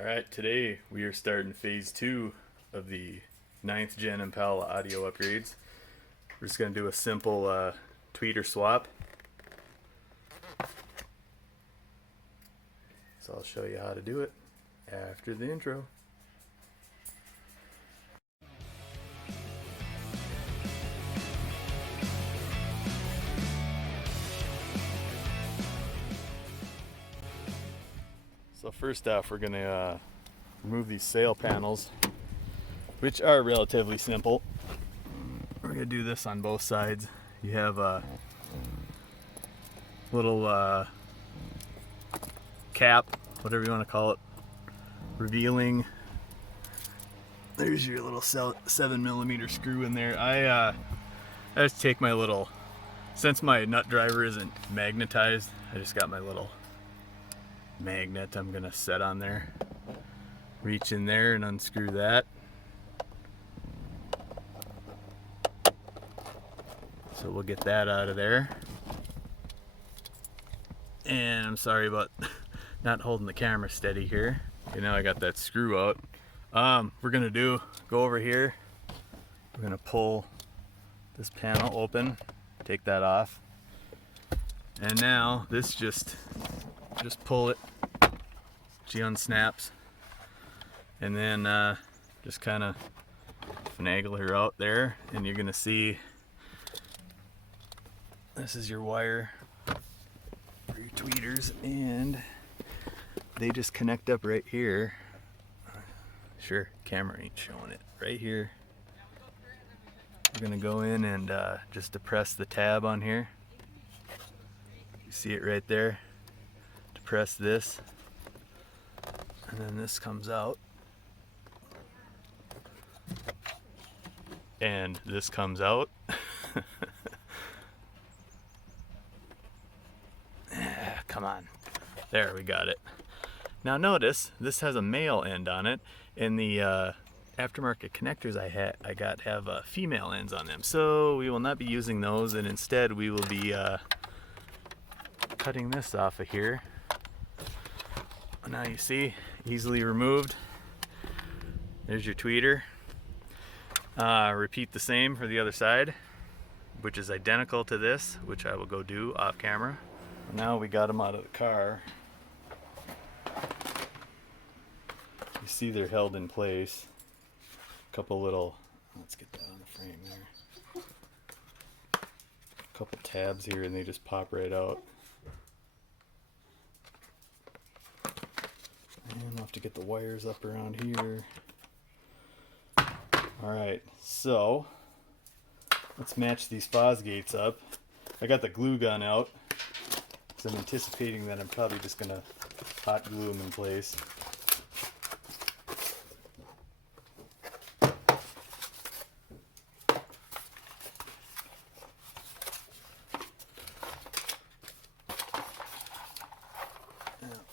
Alright, today we are starting phase 2 of the 9th Gen Impala audio upgrades. We're just going to do a simple tweeter swap. So I'll show you how to do it after the intro. So first off, we're going to remove these sail panels, which are relatively simple. We're going to do this on both sides. You have a little cap, whatever you want to call it, revealing. There's your little 7mm screw in there. I just take my little, since my nut driver isn't magnetized, I just got my little magnet I'm gonna set on there. Reach in there and unscrew that. So we'll get that out of there. And I'm sorry about not holding the camera steady here. Okay, now I got that screw out. We're gonna go over here. We're gonna pull this panel open, take that off. And now this just pull it. She unsnaps, and then just kind of finagle her out there, and you're gonna see this is your wire for your tweeters, and they just connect up right here. Sure, camera ain't showing it. Right here. We're gonna go in and just depress the tab on here. You see it right there. Depress this. And then this comes out, and this comes out. Come on, there, we got it. Now notice this has a male end on it, and the aftermarket connectors I got have female ends on them, so we will not be using those, and instead we will be cutting this off of here. Now you see, easily removed. There's your tweeter. Repeat the same for the other side, which is identical to this, which I will go do off camera. Now we got them out of the car. You see they're held in place. A couple little, let's get that on the frame there. A couple tabs here and they just pop right out. And I'll have to get the wires up around here. Alright, so let's match these Fosgates up. I got the glue gun out because I'm anticipating that I'm probably just going to hot glue them in place.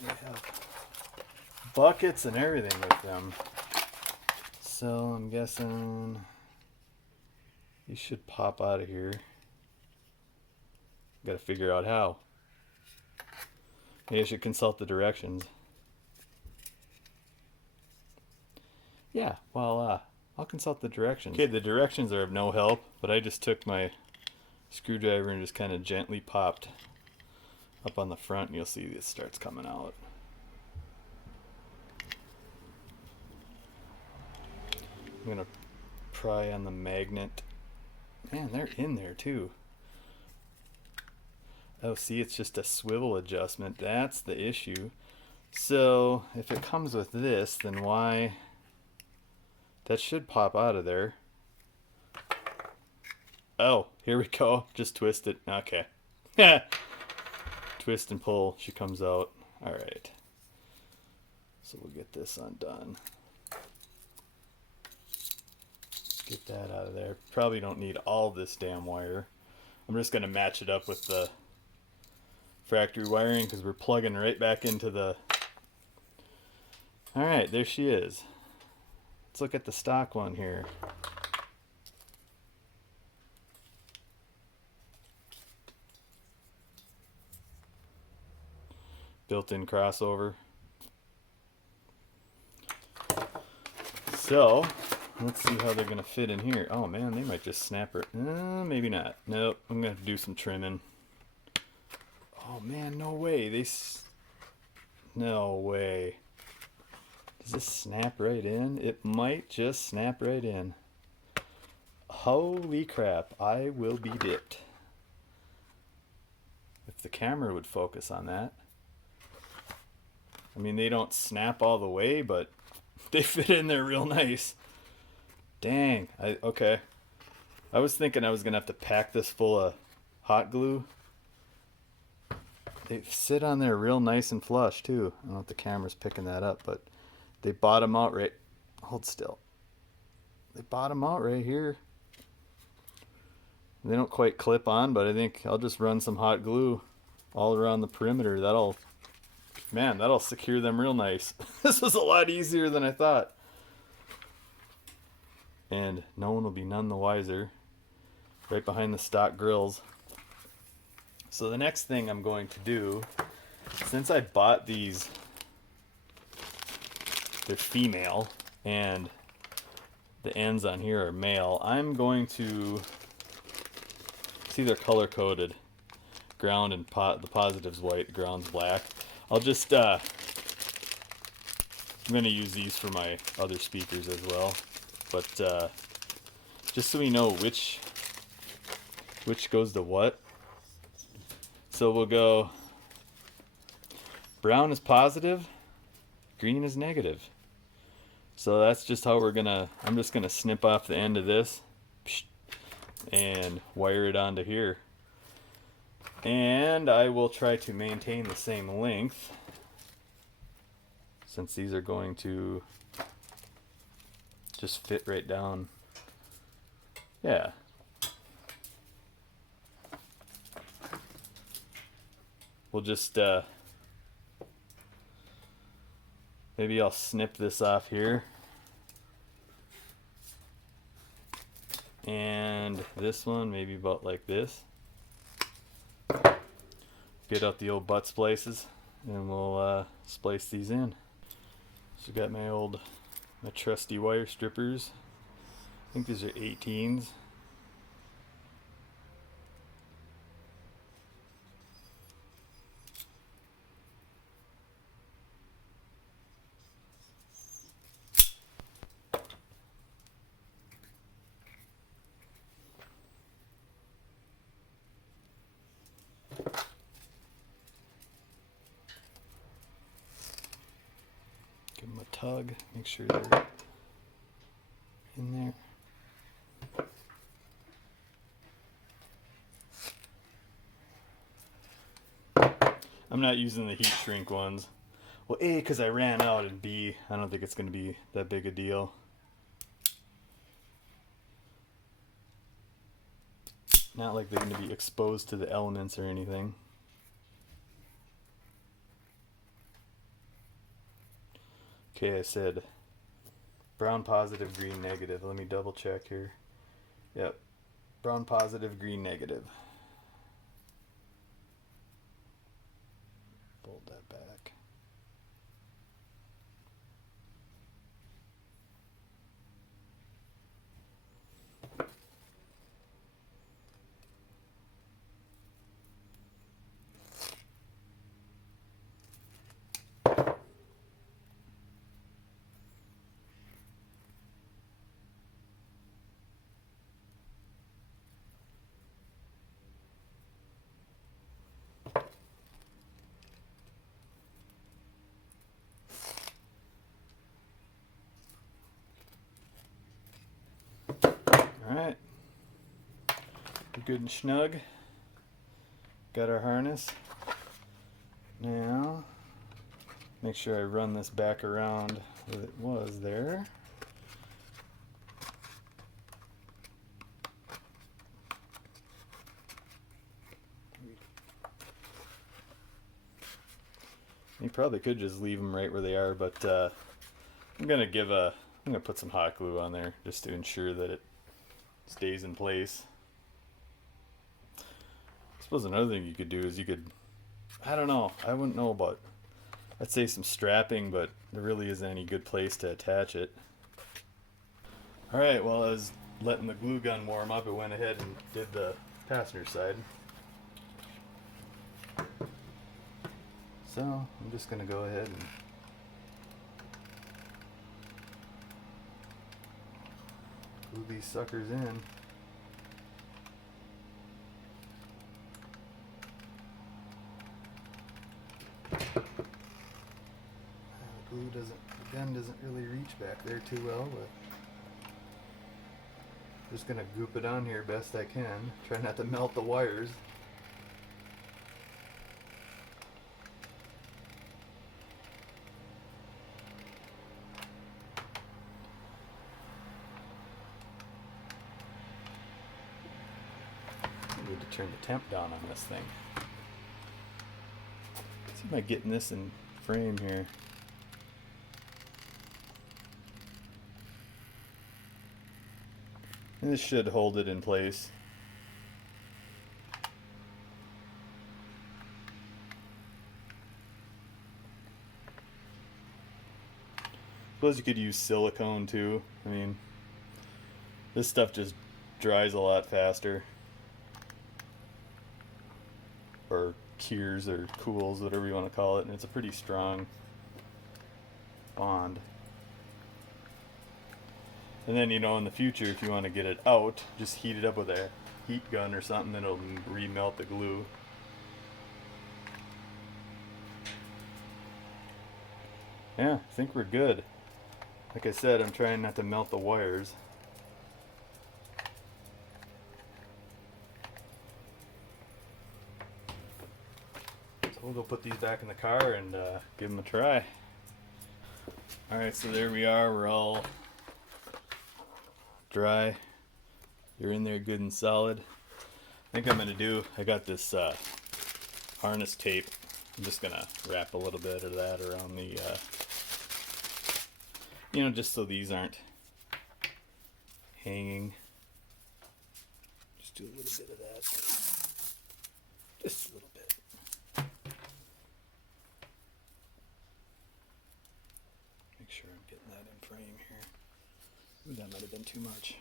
We have buckets and everything with them. So I'm guessing you should pop out of here. Got to figure out how. Maybe I should consult the directions. Yeah, well, I'll consult the directions. Okay, the directions are of no help, but I just took my screwdriver and just kind of gently popped up on the front, and you'll see this starts coming out. I'm gonna pry on the magnet. Man, they're in there too. Oh, see, it's just a swivel adjustment. That's the issue. So if it comes with this, then why? That should pop out of there. Oh, here we go. Just twist it. Okay. Twist and pull. She comes out. All right. So we'll get this undone. Get that out of there. Probably don't need all this damn wire. I'm just going to match it up with the factory wiring because we're plugging right back into the... Alright, there she is. Let's look at the stock one here. Built-in crossover. So let's see how they're gonna fit in here. Oh man, they might just snap it. Maybe not. Nope, I'm gonna have to do some trimming. Oh man, no way. No way. Does this snap right in? It might just snap right in. Holy crap, I will be dipped. If the camera would focus on that. I mean, they don't snap all the way, but they fit in there real nice. Dang. Okay. I was thinking I was going to have to pack this full of hot glue. They sit on there real nice and flush, too. I don't know if the camera's picking that up, but they bottom out right... Hold still. They bottom out right here. They don't quite clip on, but I think I'll just run some hot glue all around the perimeter. That'll secure them real nice. This was a lot easier than I thought. And no one will be none the wiser. Right behind the stock grills. So the next thing I'm going to do, since I bought these, they're female, and the ends on here are male, I'm going to... See, they're color coded. Ground and the positive's white, ground's black. I'll just I'm gonna use these for my other speakers as well, but just so we know which goes to what. So we'll go brown is positive, green is negative. So that's just how I'm just gonna snip off the end of this and wire it onto here. And I will try to maintain the same length, since these are going to just fit right down. Yeah. We'll just maybe I'll snip this off here. And this one maybe about like this. Get out the old butt splices and we'll splice these in. So got my trusty wire strippers. I think these are 18s. Give them a tug, make sure they're in there. I'm not using the heat shrink ones. Well, A, because I ran out, and B, I don't think it's going to be that big a deal. Not like they're going to be exposed to the elements or anything. Okay, I said brown positive, green negative. Let me double check here. Yep, brown positive, green negative. Fold that back. Alright, we're good and snug. Got our harness. Now, make sure I run this back around where it was there. You probably could just leave them right where they are, but I'm gonna put some hot glue on there just to ensure that it stays in place. I suppose another thing you could do is I don't know, I wouldn't know about, I'd say some strapping, but there really isn't any good place to attach it. Alright, while I was letting the glue gun warm up, it went ahead and did the passenger side. So I'm just going to go ahead and glue these suckers in. The gun doesn't really reach back there too well, but just gonna goop it on here best I can. Try not to melt the wires. I need to turn the temp down on this thing. Let's see if I'm getting this in frame here. And this should hold it in place. Suppose you could use silicone too. I mean, this stuff just dries a lot faster. Or cures or cools, whatever you want to call it, and it's a pretty strong bond. And then, you know, in the future, if you want to get it out, just heat it up with a heat gun or something, then it'll remelt the glue. Yeah, I think we're good. Like I said, I'm trying not to melt the wires. So we'll go put these back in the car and give them a try. Alright, so there we are. We're all dry. You're in there good and solid. I think I'm going to do, I got this harness tape. I'm just going to wrap a little bit of that around the, you know, just so these aren't hanging. Just do a little bit of that. Just a little bit. Make sure I'm getting that in frame here. Ooh, that might have been too much.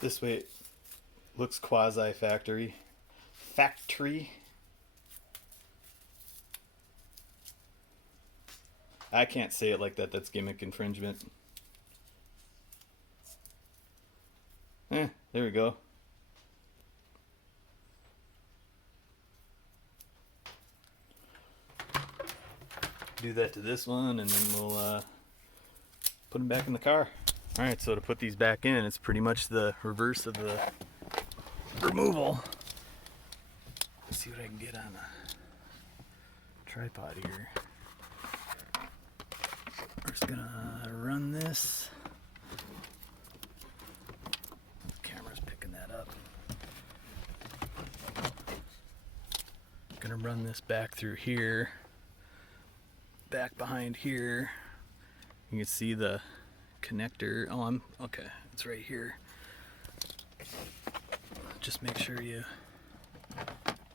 This way it looks quasi-factory. Factory. I can't say it like that. That's gimmick infringement. There we go. Do that to this one, and then we'll put them back in the car. Alright, so to put these back in, it's pretty much the reverse of the removal. Let's see what I can get on a tripod here. We're just gonna run this. The camera's picking that up. Gonna run this back through here. Back behind here. You can see the connector. Oh, I'm okay. It's right here. Just make sure you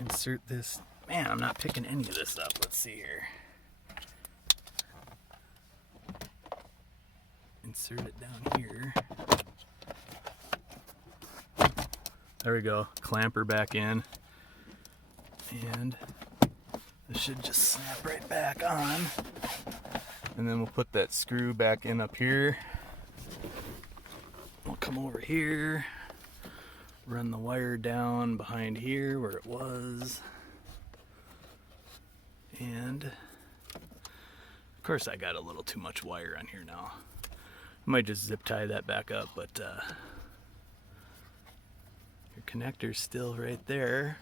insert this. Man, I'm not picking any of this up. Let's see here. Insert it down here. There we go. Clamper back in. And this should just snap right back on. And then we'll put that screw back in up here. We'll come over here, run the wire down behind here where it was. And of course I got a little too much wire on here now. I might just zip tie that back up, but your connector's still right there.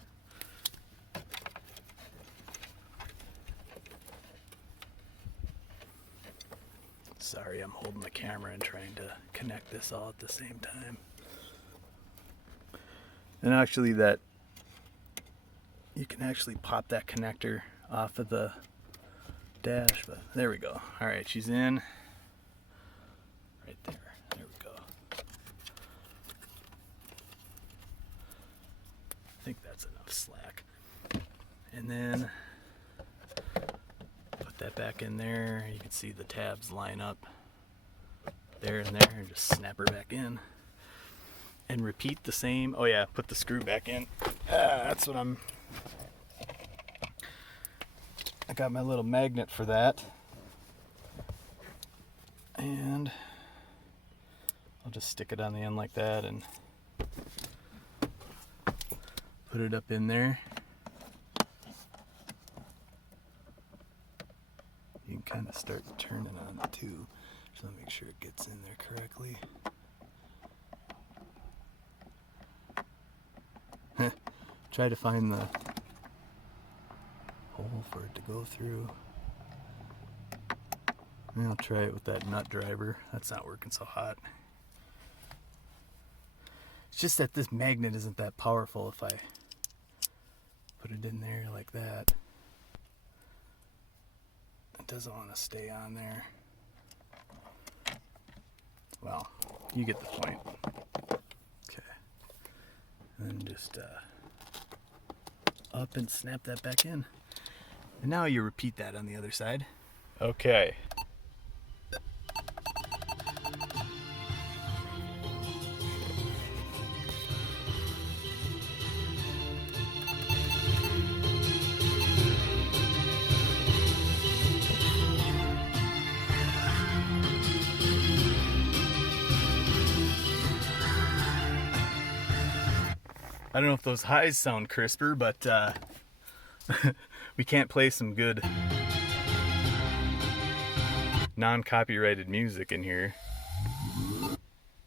Sorry, I'm holding the camera and trying to connect this all at the same time. And actually that, you can actually pop that connector off of the dash, but there we go. All right, she's in. Right there, there we go. I think that's enough slack. And then put that back in there. You can see the tabs line up there and there and just snap her back in. And repeat the same. Oh yeah, put the screw back in. That's what I got my little magnet for that. And I'll just stick it on the end like that and put it up in there. You can kind of start turning on it too. So make sure it gets in there correctly. Try to find the hole for it to go through. And I'll try it with that nut driver. That's not working so hot. It's just that this magnet isn't that powerful. If I put it in there like that, it doesn't want to stay on there. Well, you get the point. Okay. And then just up and snap that back in. And now you repeat that on the other side. Okay. I don't know if those highs sound crisper, but we can't play some good non-copyrighted music in here.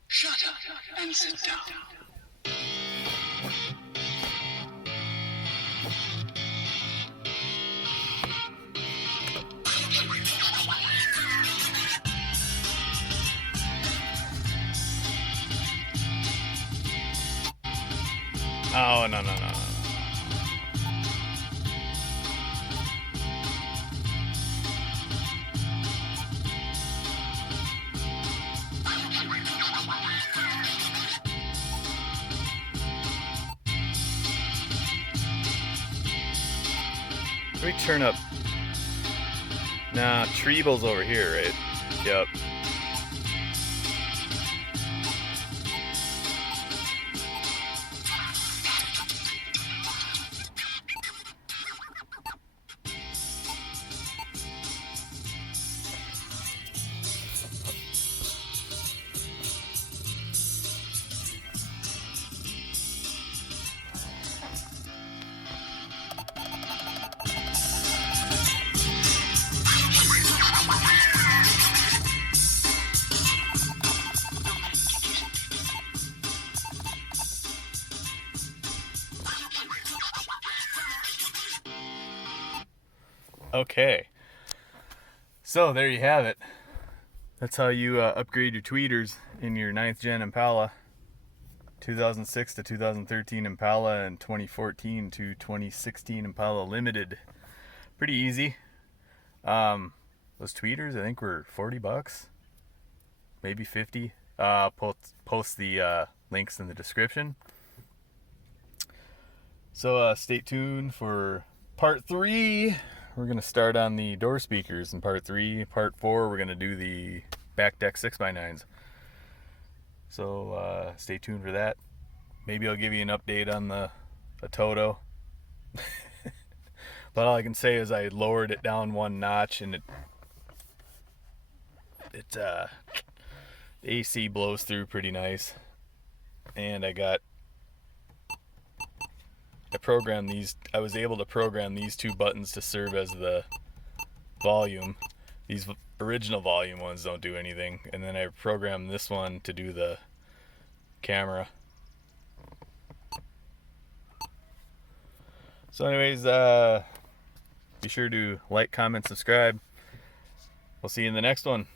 Shut up and sit down. Oh, no. Let me turn up. Nah, treble's over here, right? Yep. Okay, so there you have it. That's how you upgrade your tweeters in your 9th Gen Impala, 2006 to 2013 Impala, and 2014 to 2016 Impala Limited. Pretty easy. Those tweeters I think were $40, maybe 50. Post the links in the description. So stay tuned for part 3. We're going to start on the door speakers in part 3. Part 4, we're going to do the back deck 6x9s. So stay tuned for that. Maybe I'll give you an update on the ATOTO. But all I can say is I lowered it down one notch, and the AC blows through pretty nice. And I was able to program these 2 buttons to serve as the volume. These original volume ones don't do anything. And then I programmed this one to do the camera. So anyways, be sure to like, comment, subscribe. We'll see you in the next one.